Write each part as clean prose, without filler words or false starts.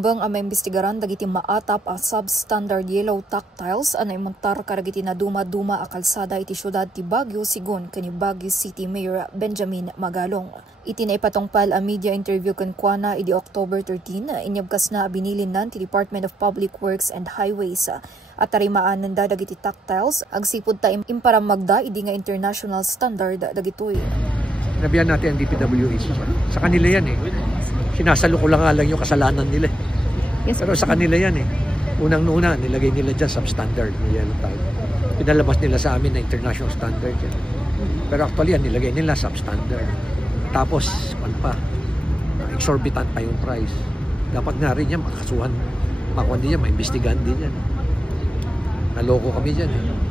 Inumbang ang maimbestigaran dagiti maatap a substandard yellow tactiles anay montar karagiti na duma-duma a kalsada iti syudad ti Baguio sigon kani Baguio City Mayor Benjamin Magalong. Iti naipatungpal a media interview kan kuana idi October 13 inyabkas na binilin nan ti Department of Public Works and Highways at tarimaan nanda dagiti tactiles agsipud ta imparamagda idi nga international standard dagitoy. Nabiyan natin ang DPWH. Sa kanila yan eh. Sinasalo ko lang yung kasalanan nila. Yes, pero sa kanila yan eh. Unang-una, nilagay nila dyan substandard na yellow tag. Pinalabas nila sa amin na international standard yan. Pero actually yan, nilagay nila substandard. Tapos, ano pa, exorbitant pa yung price. Dapat nga rin yan, makasuhan. Makuha din yan, maimbestigahan din yan. Naloko kami dyan eh.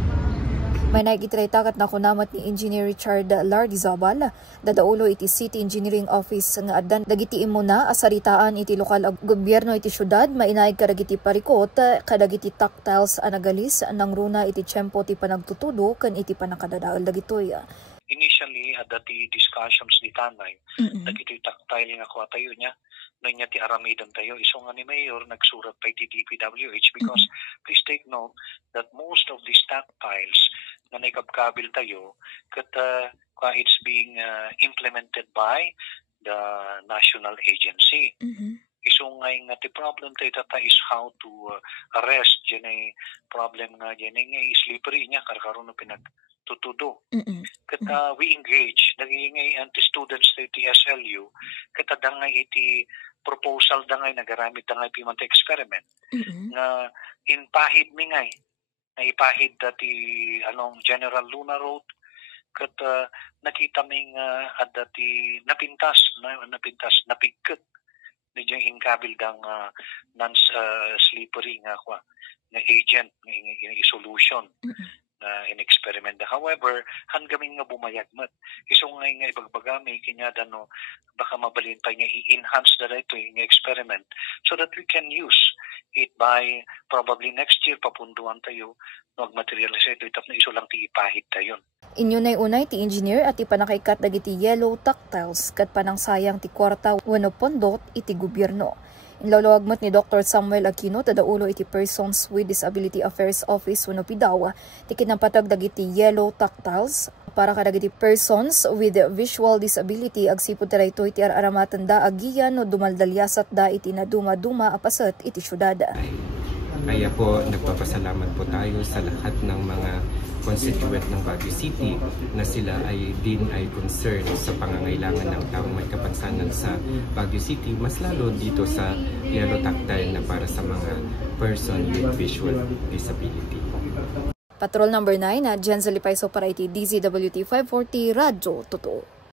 May naigitray-takat na kunamat ni Engineer Richard Lardizabal, dadaulo iti City Engineering Office nga addan dagiti imo na asaritaan iti lokal gobyerno iti syudad mainaig kadagiti parikot kadagiti tactiles anagalis nang runa iti tiyempo ti panagtutudo ken iti panakadadaol dagitoy. Initially, dati discussions di tanay, dagiti tactile nga kuha tayo niya, na niya ti aramidan tayo. Iso nga ni Mayor, nagsurat pa iti DPWH because please take note that most of these tactiles na naikabkabil tayo, it's being implemented by the national agency. Iso nga ti problem tayo tata is how to arrest. Diyan ay problem nga, diyan ay slippery niya, karkaroon na pinagtutudo. We engage, nagingay anti-students tayo ti SLU, dangay iti proposal dangay, nagaramit dangay pimanta experiment, na inpahid mingay, na ipahid dati along General Luna Road, nakita ming dati napintas, napigkat, na diyang inkabil dang non-slippery nga agent, nga solution na in-experiment. However, hanggamin nga bumayagmat. Iso nga ibagbagami, kinyada no, baka mabalin pa niya i-enhance na ito yung experiment so that we can use it by probably next year papunduan tayo magmaterialize ito itap na iso lang ti ipahid tayo. Inyo na unay ti engineer at ipanakaikat dagiti yellow tactiles kat panang sayang ti kwarta wenno pondot iti gobyerno. Inlalawagmat ni Dr. Samuel Aquino tadaulo iti Persons with Disability Affairs Office wenno PIDAW ti kinapatag dagiti yellow tactiles para kadagiti persons with visual disability agsipud daytoy iti aramatan da agiyan no dumaldalyasat da iti na duma-duma apasat iti syudad. Kaya po nagpapasalamat po tayo sa lahat ng mga constituent ng Baguio City na sila ay concerned sa pangangailangan ng taong may kapansanan sa Baguio City, mas lalo dito sa yellow tactile na para sa mga person with visual disability. Patrol number 9 na Jen Zalipaiso para iti DZWT 540 Radyo Totoo.